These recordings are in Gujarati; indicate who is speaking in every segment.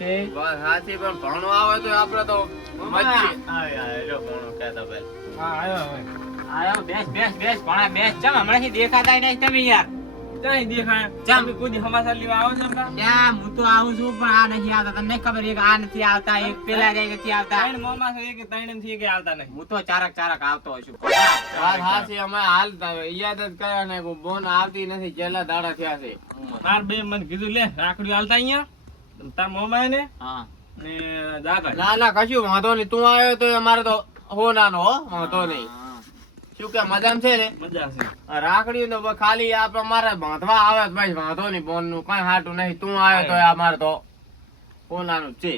Speaker 1: છે?
Speaker 2: બસ સાચી પણ ભણવા આવે તો આપણે તો. મચ્છી આય આય જો ભણો કહેતા ભાઈ.
Speaker 1: હા આવ્યો હવે
Speaker 3: આયો બેસ બેસ બેસ ભણા બેસ. ચમ હમણાંથી દેખાતાય નહીં તમે યાર.
Speaker 1: ક્યાંય દેખાય. કોઈ લેવા આવો છો
Speaker 3: હું તો આવું છું પણ આ નથી આવતા. તમને ખબર એક આ નથી આવતા એક પેલા જાય નથી આવતા.
Speaker 1: ત્રણ મોંમાં છે કે ત્રણથી કે આવતા નહીં.
Speaker 3: હું તો ચારક ચારક આવતો હશું
Speaker 2: વાત અમે હાલ યાદ જ કર્યા ને બોન આવતી નથી છેલ્લા દાડા થયા છે.
Speaker 1: માર બે મને કીધું લે રાખડી હાલતા અહીંયા. તાર મોમાં ને?
Speaker 3: હા.
Speaker 1: ને જાગર
Speaker 2: ના ના કશું વાંધો નહીં. તું આવ્યો તો અમારે તો હો નાનો હો. વાંધો નહીં. શું કે મજામાં છે ને?
Speaker 1: મજા છે.
Speaker 2: રાખડી તો ખાલી આપણે મારે બાંધવા આવે ભાઈ વાંધો નહીં બોનનું કઈ હાટું નહીં. તું આવ્યો તો અમારે તો હો નાનું છે.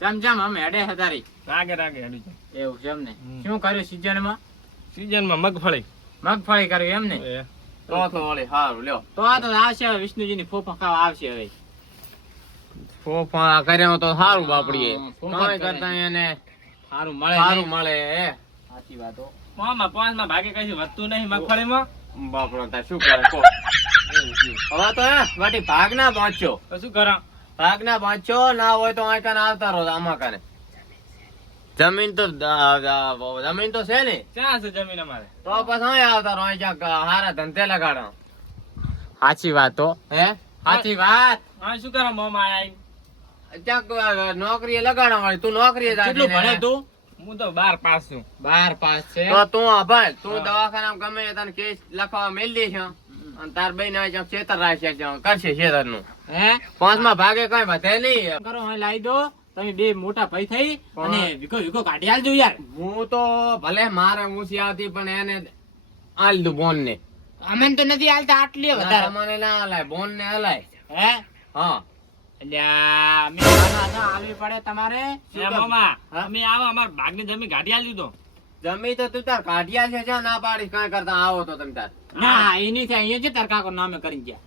Speaker 3: જમ જમ અમે હેડે હતારી
Speaker 1: રાગે રાગે હેડી
Speaker 3: એવું છે એમ ને? શું કર્યું સિઝનમાં?
Speaker 1: સીઝનમાં મગફળી.
Speaker 3: મગફળી કર્યું એમ ને?
Speaker 2: તો તો વળી સારું લ્યો.
Speaker 3: તો આ તો આવશે હવે વિષ્ણુજી ની ફોફા ખાવા આવશે હવે.
Speaker 2: ફોફા કર્યો તો સારું બાપડીએ. કઈ
Speaker 3: કરે.
Speaker 2: કરતા એને
Speaker 3: સારું મળે
Speaker 2: સારું મળે
Speaker 3: સાચી વાતો
Speaker 1: મામા પાંચમાં ભાગે કઈ વધતું નહીં મગફળીમાં?
Speaker 2: બાપડો તા શું કરે? કો. હવે તો વાટી ભાગ ના પહોંચ્યો.
Speaker 1: શું કરા
Speaker 2: ભાગ ના પહોંચ્યો ના હોય તો આ કાને આવતા રહો આમાં કાને. જમીન તો જમીન તો છે ને.
Speaker 1: ક્યાં છે જમીન અમારે?
Speaker 2: તો પછી અહીં આવતા રહો અહીંયા ક્યાંક હારા ધંધે લગાડો.
Speaker 3: સાચી વાત તો
Speaker 2: હે?
Speaker 3: સાચી વાત.
Speaker 1: હા શું કરો મોમાં આયા
Speaker 2: નોકરીએ લગાડવા વાળી તું નોકરીએ
Speaker 3: કેટલું ભણે તું?
Speaker 1: હું તો બાર પાસ છું.
Speaker 3: બાર પાસ છે?
Speaker 2: તો તું આભાર તું. દવાખાનામાં ગમે તને કેસ લખવા મેલી છે. અને તાર બેન આવે છે ખેતર રાખશે કરશે ખેતરનું
Speaker 3: હે?
Speaker 2: પાંચમા ભાગે કઈ વધે નહીં.
Speaker 3: કરો અહીં લાવી દો. તમે બે મોટા ભાઈ થઈ અને વિકો વિકો કાઢી આલજો યાર.
Speaker 2: હું તો ભલે મારે ઊંચી આવતી પણ એને આલ દઉં બોન ને
Speaker 3: અમે તો નથી આલતા આટલી વધારે.
Speaker 2: મને ના હલાય બોન ને હલાય.
Speaker 3: હે?
Speaker 2: હા.
Speaker 3: અલ્યા ભાગમાં આવી પડે તમારે?
Speaker 1: અમે આવો અમાર આલી
Speaker 2: જમી તો તું તાર કાઢિયા છે જ્યાં ના પાડીશ કઈ કરતા આવો તો તમે તાર.
Speaker 3: ના એની થી અહીંયા છે તાર કાકો નામે કરી ગયા.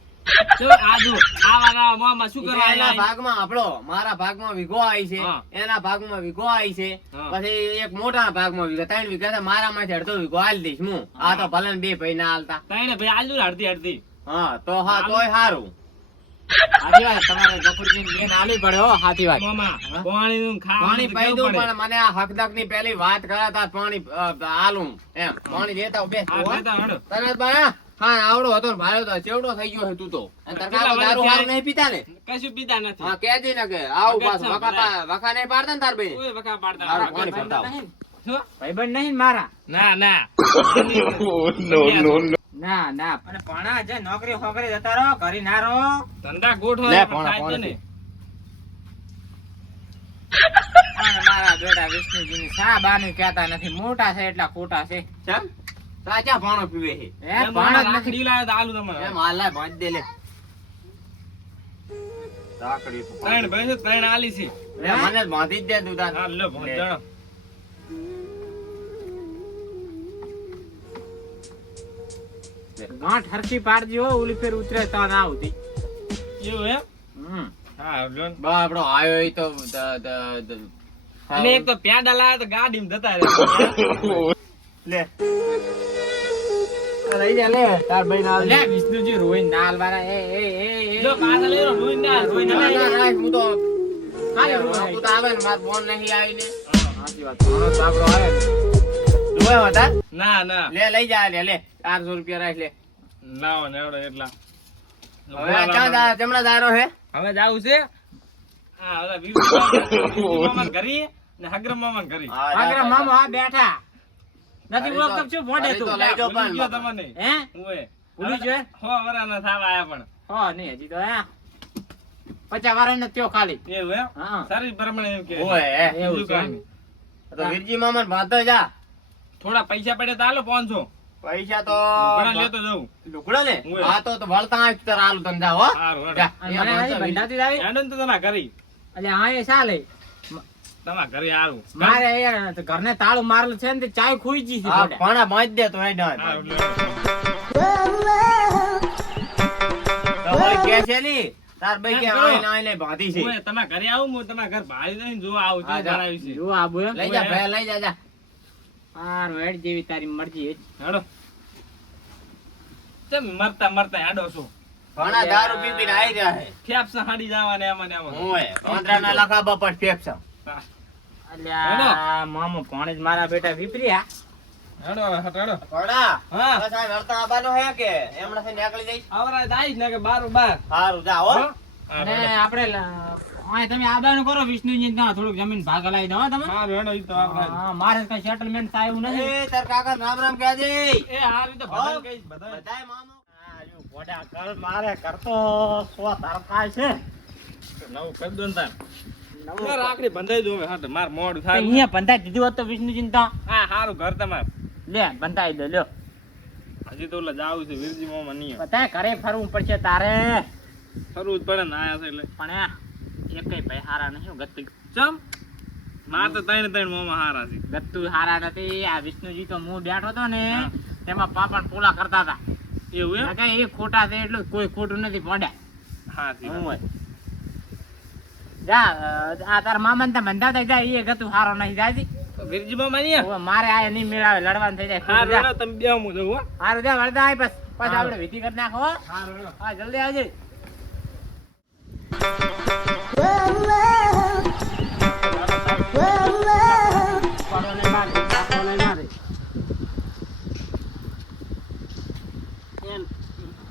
Speaker 2: તો એના ભાગમાં મારા આવી છે આવી. પછી એક મોટા ભાગમાં વીઘો ત્રણ વીઘા છે મારા માંથી અડધો વીઘો આલી દઈશ હું. આ તો ભલે બે ભાઈ ના હાલતા
Speaker 1: ત્રણ ભાઈ આલુ હડતી અડધી
Speaker 2: હા તો હા તોય સારું
Speaker 3: વાત તમારે ગફુરજી વાત.
Speaker 1: મોમાં
Speaker 2: પાણી
Speaker 1: તો
Speaker 2: દઉં પણ મને આ હકદકની પેલી વાત કરે તાર પાણી અ, એમ પાણી દેતા બે
Speaker 1: હા, લેતા હેડો.
Speaker 2: તને બા હા આવડો હતો ને તો ચેવડો થઈ ગયો તું તો? દારૂ હારું નહીં પીતા ને?
Speaker 1: કશું પીતા નથી.
Speaker 2: હા કેજે ને કે આવું પાછું વખા વખા નહીં પાડતા ને તાર બેન?
Speaker 1: કોઈ વખા પાડતા
Speaker 2: પાણી ભરતા
Speaker 3: ભાઈબંધ નહીં મારા?
Speaker 1: ના ના.
Speaker 3: ના ના અને ભણા જે નોકરી ફોકરી જતા રહો ઘરે ના રહો.
Speaker 1: ધંધા ગોઠવો
Speaker 2: લે,
Speaker 1: તો
Speaker 2: પોણા
Speaker 3: મારા બેટા વિષ્ણુજી ની શા બાનું કહેતા નથી? મોટા છે એટલા ખોટા છે.
Speaker 2: ચમ? સાચા ભાણો પીવે છે?
Speaker 1: એ
Speaker 3: ભાણો
Speaker 1: લાકડી લાવ્યો તો આલુ તમારે.
Speaker 2: એમ હાલાય ભાંજ દે લે.
Speaker 1: ત્રણ ભેંસો, ત્રણ આલી છે.
Speaker 2: લે, મને બાંધી જ દે દુધા
Speaker 1: હા, લો,
Speaker 3: ગાંઠ હરખી પાડજી હો ઓલી ફેર ઉતરે તો ના આવતી
Speaker 1: એવું એમ?
Speaker 3: હમ.
Speaker 1: હા,
Speaker 2: બા આપણો આયો ઈ તો દ- દ- દ-
Speaker 1: અને એક તો પ્યાડા લાવ્યા તો ગાડીમાં જતા
Speaker 2: લે. લઈ જા લે. તાર ભાઈ ના
Speaker 3: લે. વિષ્ણુજી રોઈ ના હાલવાના એ એ એ
Speaker 1: લો, પાછળ લેરો, રોઈને ના,
Speaker 2: હું તો
Speaker 3: રોઈ
Speaker 2: તો આવે ને માર બોન નહીં આવી ને
Speaker 3: સાચી વાત.
Speaker 2: મારો આવે ને હતા
Speaker 1: ના ના.
Speaker 2: લે લઈ જા લે લે. ચારસો રૂપિયા રાખ લે.
Speaker 1: લાવો ને એવડો એટલા.
Speaker 2: હવે આ જમણા દારો હે?
Speaker 1: હવે જાવું છે? હા ઓલા વીરજી મામા- વીરજી મામાને ઘરે ને હગરમ મામાને ઘરે.
Speaker 3: આગળ મામો આ બેઠા. નથી ઓળખતો છું મોઢે
Speaker 2: તું લઈ જાઓ પણ
Speaker 1: તમને.
Speaker 3: હે?
Speaker 1: ઓય.
Speaker 3: ભૂલી ગયો?
Speaker 1: હો? વરાના થાવા આયા પણ.
Speaker 3: હો નહીં હજી તો હે? પચાસ વાર ને ત્યો ખાલી.
Speaker 1: એવું
Speaker 3: હા.
Speaker 1: શરીર પ્રમાણે એમ કે.
Speaker 2: ઓય.
Speaker 3: એવું
Speaker 2: તો વીરજી મામા ભાતો જા.
Speaker 1: થોડા પૈસા પડે તો હાલો પાંચસો.
Speaker 2: પૈસા તો
Speaker 1: લેતો જવું
Speaker 2: લુકડો ને આ તો તો વળતા આજ તારા આલુ તને જા હો. જા.
Speaker 3: જ આવી
Speaker 1: હેડો તો તમારા ઘરે.
Speaker 3: એટલે હા એ ચાલે
Speaker 1: તમારા ઘરે સારું
Speaker 3: મારે યાર ઘરને તાળું મારેલું છે ને ચાય ખુઈ ગઈ છે
Speaker 2: હા
Speaker 3: મોઢે.
Speaker 2: દે તો એ ડન.
Speaker 1: સારું, લ્યો.
Speaker 2: તો હવે કે છે ની તાર ભાઈ કે
Speaker 1: એમ કરો.
Speaker 2: આઈને આઈને છે.
Speaker 1: તમારા ઘરે આવું હું તમારા ઘર ભાઈ નહીં જો આવું
Speaker 2: જા.
Speaker 1: છે.
Speaker 3: જો
Speaker 2: લઈ જા ભાઈ લઈ જા જા.
Speaker 3: હારું, હેડ જેવી તારી મરજી
Speaker 1: હેડો. ચમ મરતા મરતા હેડો છો.
Speaker 2: ઘણા દારૂ પી પીને આઈ રહ્યા છે
Speaker 1: ફેફસા હાડી જવા ને એમાં ને એમાં
Speaker 2: ઓય પાંદડાના લખા બપટ ફેફસા.
Speaker 3: અલ્યા મામો પાણી જ મારા બેટા વિપર્યા.
Speaker 1: હેડો હટાડો હટ હેડો હા.
Speaker 2: બસ આ આવવાનું હે કે? એમણે થી નીકળી જઈશ?
Speaker 1: આવરા દાઈશ ને કે બારું બાર.
Speaker 2: સારું જા હો.
Speaker 3: અને આપણે અહીં તમે આબાનું કરો વિષ્ણુજી ના થોડુંક જમીન ભાગ હલાવી દો હો તમે.
Speaker 1: હા હેડો ઈ તો આપણા
Speaker 3: હા, મારે કઈ સેટલમેન્ટ થાય એવું નથી.
Speaker 2: એ તાર કાકા રામ રામ કહેજે
Speaker 1: એ હા ઈ તો કહીશ
Speaker 2: બધાય. મામો
Speaker 3: હા જો ગોડા કળ મારે કરતો સો તરફાય છે.
Speaker 1: નવું કરી દો ને તાર. યાર, રાખડી બંધાઈ દો હા તો માર મોડું થાય.
Speaker 3: અહીંયા બંધાઈ દીધું હોત તો વિષ્ણુજી તો
Speaker 1: હા હારું ઘર તમાર.
Speaker 3: લે બંધાઈ દો લ્યો.
Speaker 1: હજી તો ઓલા જાવું છે વીરજી મોમાં નહીં
Speaker 3: બતાય ઘરે ફરવું પડશે તારે.
Speaker 1: ફરવું જ પડે ને આયા છે એટલે.
Speaker 3: પણ આ એકેય ભાઈ હારા નહીં ગત્તુ
Speaker 1: ચમ? માર તો ત્રણ ત્રણ મોમાં હારા છે.
Speaker 3: ગત્તુ હારા નથી. આ વિષ્ણુજી તો હું બેઠો હતો ને તેમાં પાપડ પોલા કરતા હતા.
Speaker 1: એવું એમ?
Speaker 3: મેં એ ખોટા છે એટલું કોઈ ખોટું નથી પડ્યા
Speaker 1: હા
Speaker 3: હું. જા આ તાર મામાને ત્યાં થઈ જાય એ ગતું હારો નહીં જાય
Speaker 1: વીરજી મોમાં નહીં
Speaker 3: મારે આ નહીં મેળાવે લડવાનું થઈ જાય.
Speaker 1: હારું તમે બે હું જવું
Speaker 3: હારું જા વળતા આય બસ. પછી. આપણે વિધિ કરી નાખો હા જલ્દી આવજે.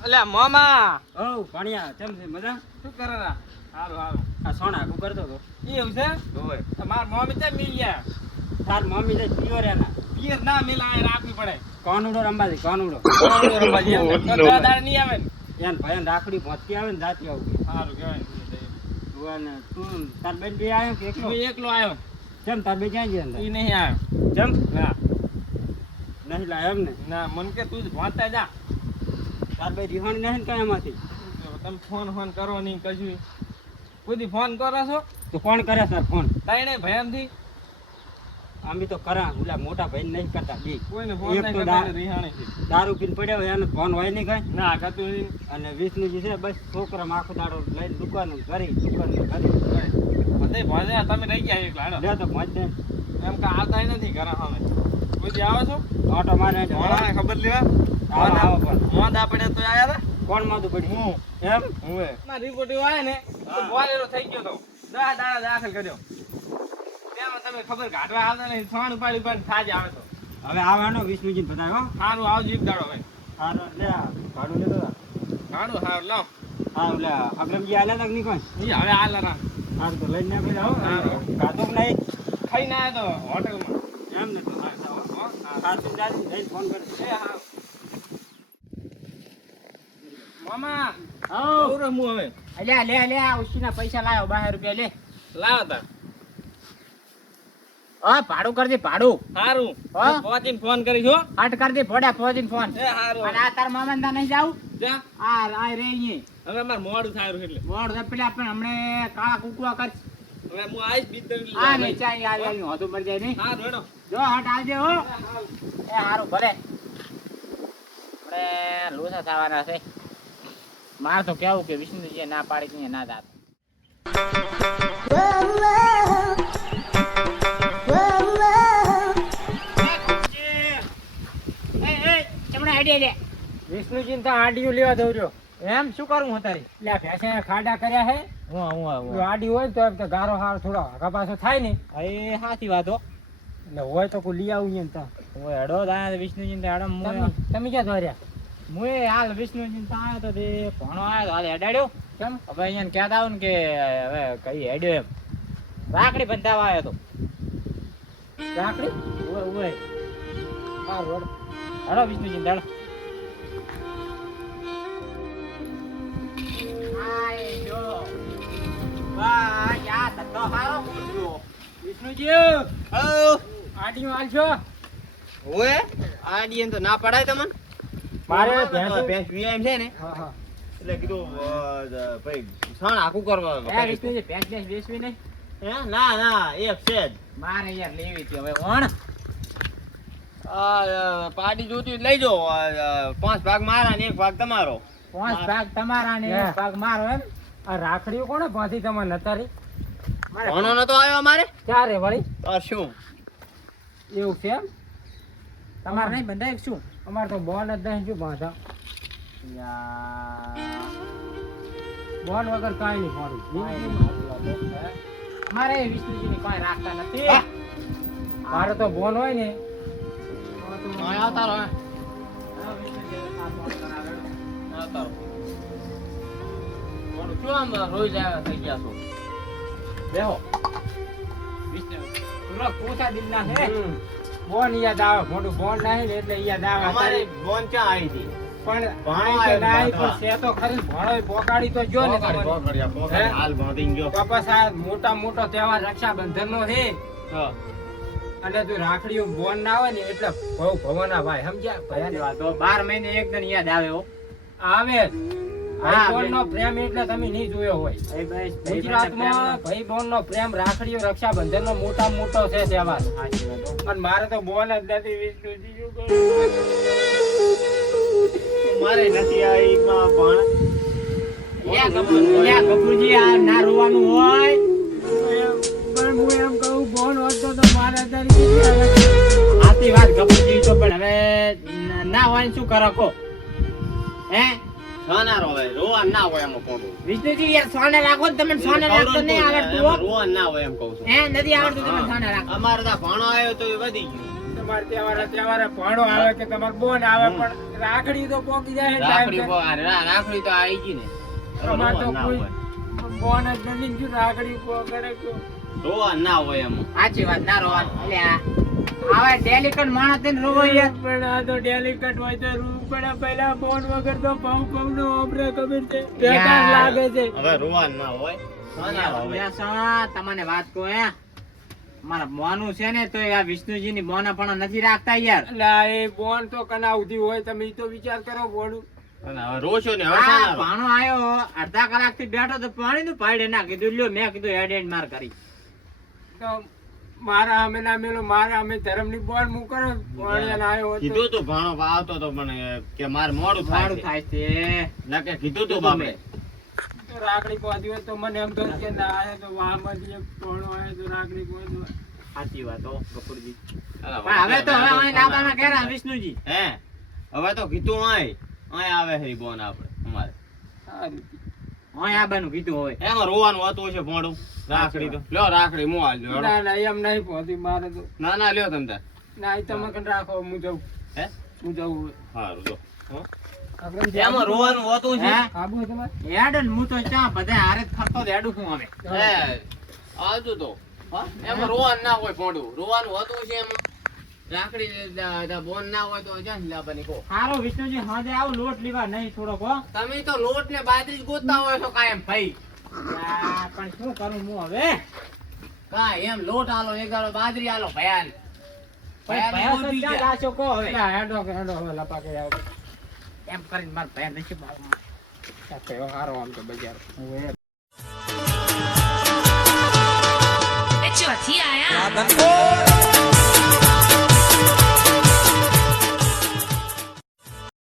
Speaker 1: અલ્યા મોમાં.
Speaker 3: હઉ, ભણ્યા, કેમ છે? મજા?
Speaker 1: શું કરે રા? હારું હારું.
Speaker 3: આ સોના હાકુ કરતો
Speaker 1: એવું છે?
Speaker 2: ઓય
Speaker 1: માર મમ્મી તે મિલ ગયા.
Speaker 3: તાર મમ્મી ને પીવો એના.
Speaker 1: પિયર ના મિલા આ રાખવી પડે.
Speaker 3: કોનુડો રંબાજી કોનુડો
Speaker 1: કોણ રંબાજી? તો આવે ને.
Speaker 3: એન ભયન રાખડી પહોંચતી આવે ને જાતી આવું
Speaker 1: હારું કહેવાય.
Speaker 3: તું તાર બેન બે આવ્યો કે એકલો?
Speaker 1: એકલો આવ્યો
Speaker 3: કેમ તાર બે ક્યાં ગયા
Speaker 1: ઈ નહીં આવ્યો
Speaker 3: કેમ
Speaker 1: ના.
Speaker 3: નહીં લાયો એમ ને
Speaker 1: ના મન કે તું જ ભણતા જા.
Speaker 3: તાર બે રિહાણી નહીં કાંઈ એમાંથી
Speaker 1: તમે ફોન ફોન કરો નહીં કશું કોઈ ફોન કરો છો?
Speaker 3: તો કોણ કરે સર ફોન
Speaker 1: તાઈને ભયાનથી
Speaker 3: અમે તો કરા ઓલા મોટા ભાઈ નહીં કરતા બી
Speaker 1: કોઈને ફોન
Speaker 3: એક
Speaker 1: નહીં કરતા રિહાણી
Speaker 3: દારૂ પીને પડ્યો હોય એને ફોન હોય નહીં કઈ.
Speaker 1: ના કતું નહીં.
Speaker 3: અને વિષ્ણુજી છે બસ છોકરા આખો દાડો લઈને દુકાન કરી દુકાન કરી
Speaker 1: બધે ભાજે તમે રહી ગયા એકલા હેડો.
Speaker 3: લે તો દે.
Speaker 1: એમ કે આવતા નથી ઘરે સામે કોઈ દી આવો છો?
Speaker 3: ઓટો મારે
Speaker 1: ભણાને ખબર લેવા?
Speaker 3: આવો, આવો પણ.
Speaker 1: મોંધા પડ્યા તો આયા હતા?
Speaker 3: કોણ માથું પડ્યું?
Speaker 1: હું.
Speaker 3: એમ?
Speaker 1: હુંએ માં રિપોર્ટ આવે ને. તો બોલેરો થઈ ગયો તો. દા દાડા દાખલ કર્યો. તેમાં તમે ખબર કાઢવા આવતા નહીં છાણ ઉપાડી ઉપાડી થાજ આવે તો.
Speaker 3: હવે આવવાનો વિષ્ણુજી બધા બતાવ્યો
Speaker 1: સારું આવજો એક દાડો ભાઈ
Speaker 3: સારું લે ભાડું લેતો જા.
Speaker 1: સારું સારું લાવ
Speaker 3: સારું લે અગ્રમજી આલ્યા તક
Speaker 1: ઈ હવે હાલ રા
Speaker 3: સારું તો લઈને દો
Speaker 1: હારું.
Speaker 3: કાઢો નહીં?
Speaker 1: ખાઈને ના તો હોટલમાં.
Speaker 3: એમ ને તો હા, હા. સાચું જાજી લઈને ફોન કરજો
Speaker 1: એ હા. મામા.
Speaker 3: આવ.
Speaker 1: આવું રમું હવે?
Speaker 3: અલ્યા લે લે આ ઉશીના પૈસા લાયો બાર રૂપિયા લે.
Speaker 1: લાવ તા?
Speaker 3: હા ભાડું કરજે ભાડું.
Speaker 1: સારું
Speaker 3: હા?
Speaker 1: પહોંચીને ફોન કરીશ હો.
Speaker 3: હટ કરજે ભોડા પહોંચીને ફોન.
Speaker 1: એ સારું
Speaker 3: અને આ તાર મામા ત્યાં નહીં જાવ
Speaker 1: જા.
Speaker 3: આ આ રે અહીં
Speaker 1: હવે મારે મોડું થાય એટલે.
Speaker 3: મોડું થાય પેલા પણ હમણે કાળા કુકવા કર
Speaker 1: હવે હું આવીશ બીજ દઉં
Speaker 3: આ ને ચાઈ આ આવ્યું હોતો મર જાય નહીં.
Speaker 1: હા રેડો.
Speaker 3: જો હટ આવજે હો. એ સારું ભલે. આપણે લોસા થવાના છે. મારે તો કેવું કે વિષ્ણુજીએ ના પાડી કે ના દાત વિષ્ણુજી તો આડિયું લેવા દોર્યો રહ્યો. એમ શું કરું હું તારી? ભેંસે ખાડા કર્યા હે. હું હું આડી હોય તો એમ કે ગારો હાર થોડો આગા પાછો થાય ને. એ સાચી વાત. હો એટલે હોય તો કોઈ લઈ આવું એમ તા. હું હેડો દાયા વિષ્ણુજી ને હેડો તમે ક્યાં ધોર્યા મુએ હાલ વિષ્ણુજી ને આવ્યો તો તે ભણો આવ્યો તો હાલ હેડાડ્યો. કેમ? હવે અહીંયા કહેતા આવું ને કે હવે કઈ હેડ્યો એમ. રાખડી બંધાવા આવ્યો તો. રાખડી? ઓય ઓય હા રોડ. હેડો વિષ્ણુજી ને હેડો આય જો વાહ યા ધંધો હારો મોટો વિષ્ણુજી આડિયું આલશો
Speaker 2: ઓય આડીએન તો ના પડાય તમને?
Speaker 3: મારે
Speaker 2: ભેંસ છે ને? એટલે કીધું ભાઈ સણ આખું કરવા
Speaker 3: એ ભેંસ ભેંસ વેચવી નહીં?
Speaker 2: હે? ના ના એક છે
Speaker 3: મારે યાર લેવી હતી હવે
Speaker 2: પાડી જોતી લઈ જો. પાંચ ભાગ મારા ને એક ભાગ તમારો.
Speaker 3: પાંચ ભાગ તમારા ને એક ભાગ મારો એમ. આ રાખડીઓ કોને પાછી તમારે નતારી.
Speaker 2: ભણો નતો આવ્યો અમારે
Speaker 3: ક્યારે વળી?
Speaker 2: તો શું?
Speaker 3: એવું છે એમ? તમારે નહીં બંધાય શું? અમારે તો બોન જ નહીં શું ભાષા
Speaker 4: બોન વગર કાંઈ નહીં ફોડું જિંદગીમાં.
Speaker 3: અમારે વિષ્ણુજીની કાંઈ રાખતા નથી.
Speaker 2: મારો
Speaker 4: મારે તો બોન હોય ને.
Speaker 2: આવતા રહો, અહીં.
Speaker 3: હા, વિષ્ણુજીને આ ફોન કરાવે.
Speaker 2: આવતા રહો. શું આમ રોજ આવ્યા થઈ ગયા છો બેહો
Speaker 3: વિષ્ણુ પેલો પૂછા છે
Speaker 4: બોન યાદ આવે મોટું બોન નહીં એટલે યાદ આવે
Speaker 2: અમારી બોન ક્યાં આવી હતી
Speaker 4: પણ
Speaker 2: ભણો
Speaker 4: તો
Speaker 2: આવ્યો
Speaker 4: પણ છે તો ખરી ભણોય પોકાડી તો જો ને?
Speaker 2: હાલ ગયો.
Speaker 4: મોટા મોટો તહેવાર રક્ષાબંધન નો
Speaker 2: હા.
Speaker 4: અને તું રાખડીઓ બોન ના આવે ને એટલે ભવ ભવના ભાઈ સમજ્યા? ભયાની વાત
Speaker 3: બાર મહિને એક દિન યાદ આવે હો.
Speaker 4: આવે ભાઈ નો પ્રેમ એટલે તમે નહીં જોયો હોય.
Speaker 3: ભાઈ ભાઈ
Speaker 4: ગુજરાતમાં ભાઈ બોન નો પ્રેમ રાખડીઓ રક્ષાબંધન નો મોટા મોટો છે તહેવાર. અને મારે તો બોન જ નથી વિષ્ણુજી
Speaker 2: મારે નથી આવી પણ
Speaker 3: ગપુજી આ ના રોવાનું હોય?
Speaker 4: પણ હું એમ કહું બોન હોત તો તો મારે અત્યારે કેટલી આવે?
Speaker 3: આથી વાત ગપુજી તો પણ હવે ના હોય શું કરો કો હે?
Speaker 2: સોના રોવે રોવા ના હોય એમાં પોતું
Speaker 3: વિષ્ણુજી યાર સોને રાખો તમે સોને રાખતો નહીં આવડતું હો.
Speaker 2: ના હોય એમ કહું છું.
Speaker 3: હે નથી આવડતું તમે સોને રાખો.
Speaker 2: અમારે ત્યાં ભણો આવ્યો તો એ વધી ગયું.
Speaker 4: તમારે તહેવારે તહેવારે ભાણો આવે કે તમારે બોન આવે પણ રાખડી તો પોકી જાય
Speaker 2: રાખડી રાખડી તો આવી ગઈ ને.
Speaker 4: અમારે તો કોઈ બોન જ નથી રાખડી પોકડે.
Speaker 2: રોવા ના હોય એમ.
Speaker 3: સાચી વાત ના એટલે હવે માણસ ને રોવો યાર.
Speaker 4: પણ આ તો delicate હોય તો રૂ પડે પહેલા બોન વગર તો પગ પગનો ઓપરે ખબર છે? બેકાર લાગે છે.
Speaker 2: હવે રોવા ના હોય. સોના રોવે
Speaker 3: હંમેશા તમને વાત કહું હે. મારા મોનું છે ને તો આ વિષ્ણુજી ની મોના પણ નથી રાખતા યાર.
Speaker 4: એટલે એ બોન તો કના ઉધી હોય તમે તો વિચાર કરો બોનું
Speaker 2: રોશો ને
Speaker 3: અડધા કલાકથી બેઠો તો પાણી નું પાડે ના કીધું લ્યો મેં કીધું હેડ હેડ માર કરી.
Speaker 4: તો મારા અમે ના મેલો મારા અમે ધર્મની બોલ મુ કરો ભણ્યા ના આવ્યો.
Speaker 2: કીધું તું ભાણો આવતો તો પણ કે મારે મોડું થાય મોડું
Speaker 3: થાય છે.
Speaker 2: ના કે કીધું તું
Speaker 3: કીધું
Speaker 2: બાપે
Speaker 4: તો રાખડી બાંધી હોય તો મને એમ તો કે ના આવે તો વાહમાંથી એક ભણો આવે તો રાખડી બાંધવા.
Speaker 3: સાચી વાત હો કપૂરજી પણ હવે તો હવે અહીં લાવવાના ઘેરા વિષ્ણુજી.
Speaker 2: હે હવે તો કીધું અહીં. અહીં આવે હે બોન આપણે અમારે.
Speaker 4: સારું.
Speaker 3: અહીં આબાનું કીધું હોય.
Speaker 2: એમાં રોવાનું હતું છે ભોંડું. રાખડી તો. લ્યો રાખડી હું
Speaker 4: ના ના એમ નહીં પહોંચી મારે તો.
Speaker 2: ના ના લ્યો તમ
Speaker 4: ના તમે કન રાખો હું જઉં.
Speaker 2: હે?
Speaker 4: હું જઉં.
Speaker 2: સારું જો. એમાં રોવાનું હોતું છે
Speaker 4: આબુ તમારે?
Speaker 3: હેડ હું તો ચા બધા હારે જ ફરતો હેડું છું હવે.
Speaker 2: હે આવજો તો. એમાં રોવાનું ના હોય ભોંડું. રોવાનું હોતું છે એમાં? રાખડી બોન ના હોય તો
Speaker 3: હારો વિષ્ણુજી હાજે આવો લોટ લેવા નહીં થોડોક
Speaker 2: તમે તો લોટ ને બાજરી ગોતતા હોય છો કાયમ ભાઈ.
Speaker 3: પણ શું કરું હું હવે?
Speaker 2: કા એમ લોટ આલો એગાળો બાજરી આલો ભયાન.
Speaker 3: એમ કરીને મારા ભયા નથી
Speaker 4: મારવા
Speaker 3: આયા.